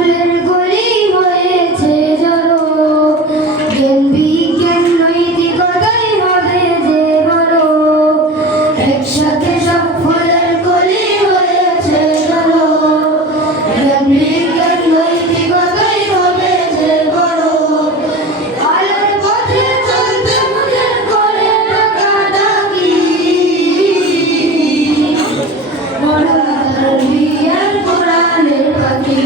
ফুলের গলি হয়েছে জড়ো, জ্ঞান বিজ্ঞান নৈতিকতাই হবে যে বড়। একসাথে সব ফুলের গলি হয়েছে জড়ো, জ্ঞান বিজ্ঞান নৈতিকতাই হবে যে বড়। আলোর পথে চলতে মুখের করে ডাকাডাকি, মোরা তারবিয়ার কোরআনের পাখি,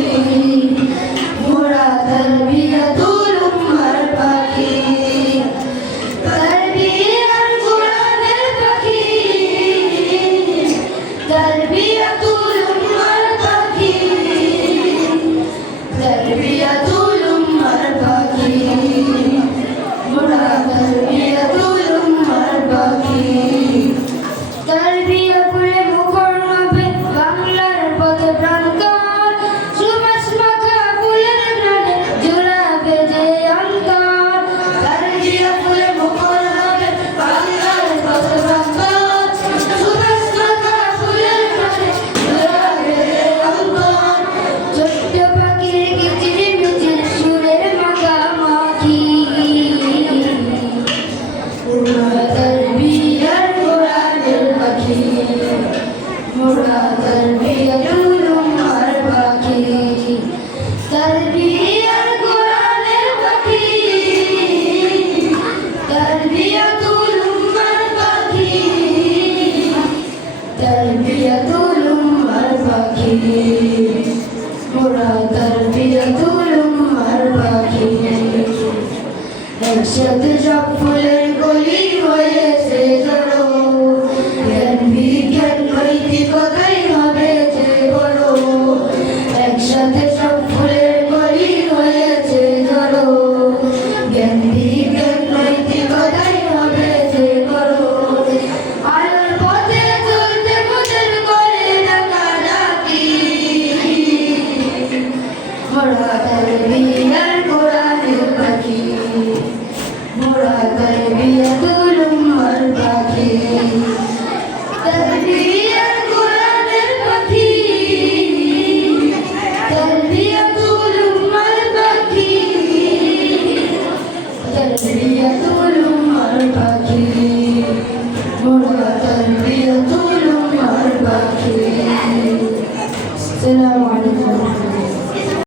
মোরা তারবিয়াতুল উম্মার পাখি, তারবিয়ার কোরআনের পাখি, তারবিয়াতুল উম্মার পাখি, তারবিয়াতুল উম্মার পাখি, মোরা তারবিয়াতুল উম্মার পাখি। তারবিয়া করে মুখর হবে বাংলার পথে প্রান্তর, সুবাস মাখা ফুলের প্রাণে জোড়াবে যে অন্তর। তারবিয়া করে মুখর হবে বাংলার পথে প্রান্তর, সুবাস মাখা ফুলের প্রাণে জোড়াবে যে অন্তর। ছোট্ট পাখির কিচির মিচির সুরের মাখামাখি, মোরা তারবিয়ার কোরআনের পাখি, মোরা তারবিয়াতুল উম্মার পাখি, তারবিয়ার কোরআনের পাখি, তারবিয়াতুল উম্মার পাখি, তারবিয়াতুল উম্মার পাখি, মোরা তারবিয়াতুল উম্মার পাখি। একসাথে সব ফুলের গলি হয়েছে জড়ো, জ্ঞান বিজ্ঞান নৈতিকতাই হবে যে বড়। একসাথে সব ফুলের গলি হয়েছে জড়ো, জ্ঞান বিজ্ঞান নৈতিকতাই হবে যে বড়। আলোর পথে চলতে মুখের করে ডাকাডাকি, মোরা তারবিয়ার কোরআনের পাখি, মোরা তারবিয়াতুল উম্মার পাখি, তারবিয়ার কোরআনের পাখি, তারবিয়াতুল উম্মার পাখি, তারবিয়াতুল উম্মার পাখি, মোরা তারবিয়াতুল